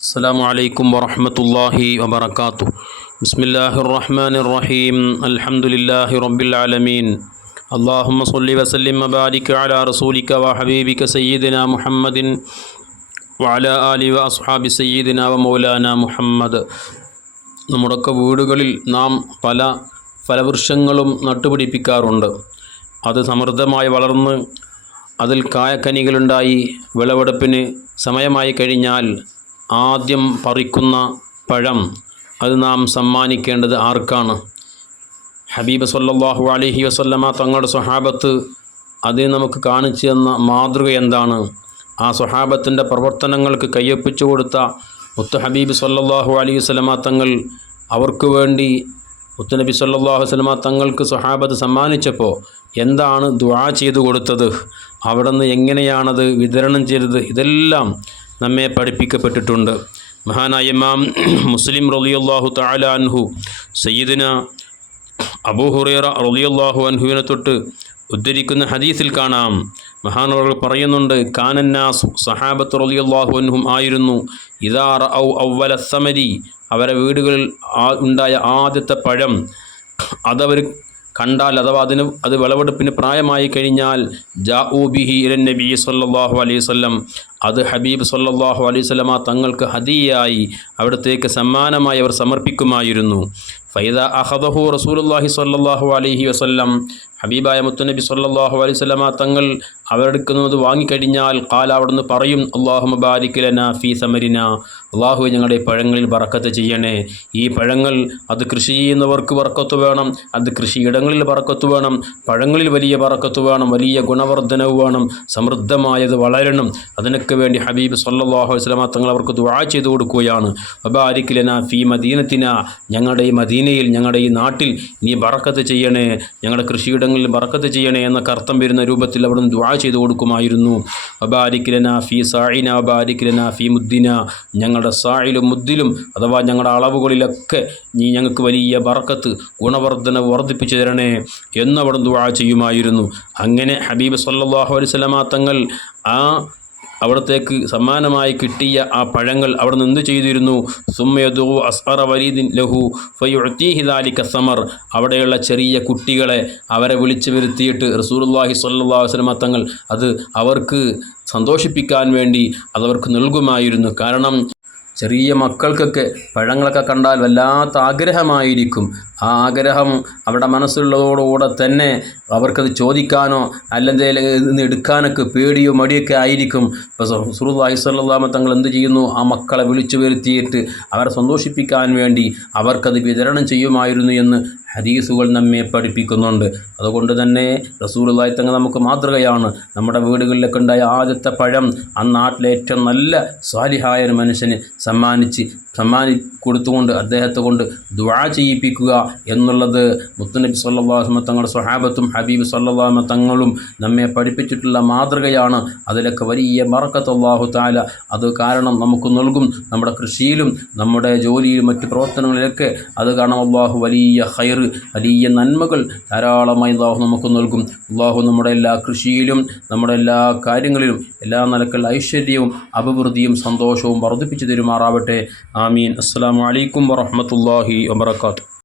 السلام عليكم ورحمة الله وبركاته. بسم الله الرحمن الرحيم. الحمد لله رب العالمين. اللهم صل وسلم وبارك على رسولك وحبيبك سيدنا محمد وعلى آله وأصحاب سيدنا ومولانا محمد. നമ്മുടെയൊക്കെ വീടുകളിൽ നാം പല ഫലവൃക്ഷങ്ങളും നട്ടുപിടിപ്പിക്കാറുണ്ട്. അത് സമൃദ്ധമായി വളർന്ന് അതിൽ കായക്കനികളുണ്ടായി വിളവെടുപ്പിന് സമയമായി കഴിഞ്ഞാൽ ആദ്യം പറിക്കുന്ന പഴം അത് നാം സമ്മാനിക്കേണ്ടത് ആർക്കാണ്? ഹബീബ് സല്ലല്ലാഹു അലൈഹി വസല്ലമ തങ്ങളുടെ സ്വഹാബത്ത് അതിന് നമുക്ക് കാണിച്ചു തന്ന മാതൃക എന്താണ്? ആ സ്വഹാബത്തിൻ്റെ പ്രവർത്തനങ്ങൾക്ക് കയ്യൊപ്പിച്ചു കൊടുത്ത മുത്ത് ഹബീബ് സല്ലല്ലാഹു അലൈഹി വസല്ലമ തങ്ങൾ അവർക്ക് വേണ്ടി മുത്തുനബി സല്ലല്ലാഹു അലൈഹി വസല്ലമ തങ്ങൾക്ക് സ്വഹാബത്ത് സമ്മാനിച്ചപ്പോൾ എന്താണ് ദുആ ചെയ്തു കൊടുത്തത്? അവിടുന്ന് എങ്ങനെയാണത് വിതരണം ചെയ്തത്? ഇതെല്ലാം നമ്മെ പഠിപ്പിക്കപ്പെട്ടിട്ടുണ്ട്. മഹാനായ ഇമാം മുസ്ലിം റളിയല്ലാഹു തആല അൻഹു സയ്യിദുന അബൂ ഹുറൈറ റളിയല്ലാഹു അൻഹുവിനെ തൊട്ട് ഉദ്ധരിക്കുന്ന ഹദീസിൽ കാണാം, മഹാനവറുകൾ പറയുന്നുണ്ട്, കാനന്നാസു സഹാബത്ത് റളിയല്ലാഹു അൻഹും ആയിരുന്നു, ഇദാ റഔ അവ്വല സമരി അവരെ വീടുകളിൽ ഉണ്ടായ ആദ്യത്തെ പഴം അതവർ കണ്ടാൽ അഥവാ അത് വിളവെടുപ്പിന് പ്രായമായി കഴിഞ്ഞാൽ ജാഊ ബിഹി ഇലൻ നബി സല്ലല്ലാഹു അലൈഹി വസല്ലം അത് ഹബീബ് സല്ലല്ലാഹു അലൈഹി വസല്ലമ തങ്ങൾക്ക് ഹദിയയായി അവിടത്തേക്ക് സമ്മാനമായി അവർ സമർപ്പിക്കുമായിരുന്നു. ഫൈദാ അഖദഹു റസൂലുള്ളാഹി സ്വല്ലല്ലാഹു അലൈഹി വസല്ലം ഹബീബായ മുത്തുനബി സ്വല്ലല്ലാഹു അലൈഹി വസല്ലമ തങ്ങൾ അവരെടുക്കുന്നത് വാങ്ങിക്കഴിഞ്ഞാൽ ഖാല അവിടുന്ന് പറയും, അല്ലാഹുമ്മ ബാരിക് ലനാ ഫീ സമരിനാ, അല്ലാഹു ഞങ്ങളുടെ പഴങ്ങളിൽ ബറക്കത്ത് ചെയ്യണേ. ഈ പഴങ്ങൾ അത് കൃഷി ചെയ്യുന്നവർക്ക് ബറക്കത്ത് വേണം, അത് കൃഷിയിടങ്ങളിൽ ബറക്കത്ത് വേണം, പഴങ്ങളിൽ വലിയ ബറക്കത്ത് വേണം, വലിയ ഗുണവർദ്ധനവ് വേണം, സമൃദ്ധമായത് വളരണം. അതിനൊക്കെ വേണ്ടി ഹബീബ് സല്ലല്ലാഹു അലൈഹി വസല്ലമ തങ്ങൾ അവർക്ക് ദുആ ചെയ്തു കൊടുക്കുകയാണ്. വബാരിക് ലനാ ഫീ മദീനത്തിനാ, ഞങ്ങളുടെ ഈ മദീനയിൽ ഞങ്ങളുടെ ഈ നാട്ടിൽ നീ ബറക്കത്ത് ചെയ്യണേ, ഞങ്ങളുടെ കൃഷിയിടങ്ങളിൽ ബറക്കത്ത് ചെയ്യണേ എന്നൊക്കെ അർത്ഥം വരുന്ന രൂപത്തിൽ അവിടുന്ന് ദുആ ചെയ്തു കൊടുക്കുമായിരുന്നു. വബാരിക് ലനാ ഫീ സാഇനാ വബാരിക് ലനാ ഫീ മുദ്ദിനാ, ഞങ്ങളുടെ സായിലും മുദ്ദിലും അഥവാ ഞങ്ങളുടെ അളവുകളിലൊക്കെ നീ ഞങ്ങൾക്ക് വലിയ ബറക്കത്ത് ഗുണവർദ്ധന വർദ്ധിപ്പിച്ചു തരണേ എന്നവിടുന്ന് ദുആ ചെയ്യുമായിരുന്നു. അങ്ങനെ ഹബീബ് സല്ലല്ലാഹു അലൈഹി വസല്ലമ തങ്ങൾ അവിടത്തേക്ക് സമ്മാനമായി കിട്ടിയ ആ പഴങ്ങൾ അവിടെ നിന്ന് എന്ത് ചെയ്തിരുന്നു? സുമ്മയദു അസ്അറ വരീദിൻ ലഹു ഫയുഅതീഹി ദാലിക സമർ, അവിടെയുള്ള ചെറിയ കുട്ടികളെ അവരെ വിളിച്ചു വരുത്തിയിട്ട് റസൂലുള്ളാഹി സ്വല്ലല്ലാഹു അലൈഹി വസല്ലമ തങ്ങൾ അത് അവർക്ക് സന്തോഷിപ്പിക്കാൻ വേണ്ടി അതവർക്ക് നൽകുമായിരുന്നു. കാരണം ചെറിയ മക്കൾക്കൊക്കെ പഴങ്ങളൊക്കെ കണ്ടാൽ വല്ലാത്ത ആഗ്രഹമായിരിക്കും. ആ ആഗ്രഹം അവരുടെ മനസ്സിലുള്ളതോടുകൂടെ തന്നെ അവർക്കത് ചോദിക്കാനോ അല്ലെങ്കിൽ ഇന്ന് എടുക്കാനൊക്കെ പേടിയോ മടിയൊക്കെ ആയിരിക്കും. ഇപ്പോൾ റസൂലുള്ളാഹി സ്വല്ലല്ലാഹു അലൈഹി വസല്ലം തങ്ങൾ എന്ത് ചെയ്യുന്നു? ആ മക്കളെ വിളിച്ചു വരുത്തിയിട്ട് അവരെ സന്തോഷിപ്പിക്കാൻ വേണ്ടി അവർക്കത് വിതരണം ചെയ്യുമായിരുന്നു എന്ന് ഹദീസുകൾ നമ്മെ പഠിപ്പിക്കുന്നുണ്ട്. അതുകൊണ്ട് തന്നെ റസൂലുള്ളാഹി തങ്ങൾ നമുക്ക് മാതൃകയാണ്. നമ്മുടെ വീടുകളിലൊക്കെ ഉണ്ടായ ആദ്യത്തെ പഴം ആ നാട്ടിലെ ഏറ്റവും നല്ല സ്വാലിഹായ ഒരു മനുഷ്യന് സമ്മാനി കൊടുത്തുകൊണ്ട് അദ്ദേഹത്തെ കൊണ്ട് ദുആ ചെയ്യിപ്പിക്കുക എന്നുള്ളത് മുത്തുനബി സല്ലല്ലാഹു അലൈഹി വസല്ലം തങ്ങളുടെ സ്വഹാബത്തും ഹബീബ് സല്ലല്ലാഹു അലൈഹി വസല്ലം തങ്ങളും നമ്മെ പഠിപ്പിച്ചിട്ടുള്ള മാതൃകയാണ്. അതിലൊക്കെ വലിയ ബറക്കത്ത് അല്ലാഹു തആല അത് കാരണം നമുക്ക് നൽകും. നമ്മുടെ കൃഷിയിലും നമ്മുടെ ജോലിയിലും മറ്റ് പ്രവർത്തനങ്ങളിലൊക്കെ അത് കാരണം അല്ലാഹു വലിയ ഖൈർ, വലിയ നന്മകൾ ധാരാളമായി അല്ലാഹു നമുക്ക് നൽകും. അല്ലാഹു നമ്മുടെ എല്ലാ കൃഷിയിലും നമ്മുടെ എല്ലാ കാര്യങ്ങളിലും എല്ലാ നിലക്കുള്ള ഐശ്വര്യവും അഭിവൃദ്ധിയും സന്തോഷവും വർദ്ധിപ്പിച്ചു തരുമാറാവട്ടെ. ആമീൻ. അസ്സലാമു അലൈക്കും വറഹ്മത്തുള്ളാഹി വബറകാതുഹു.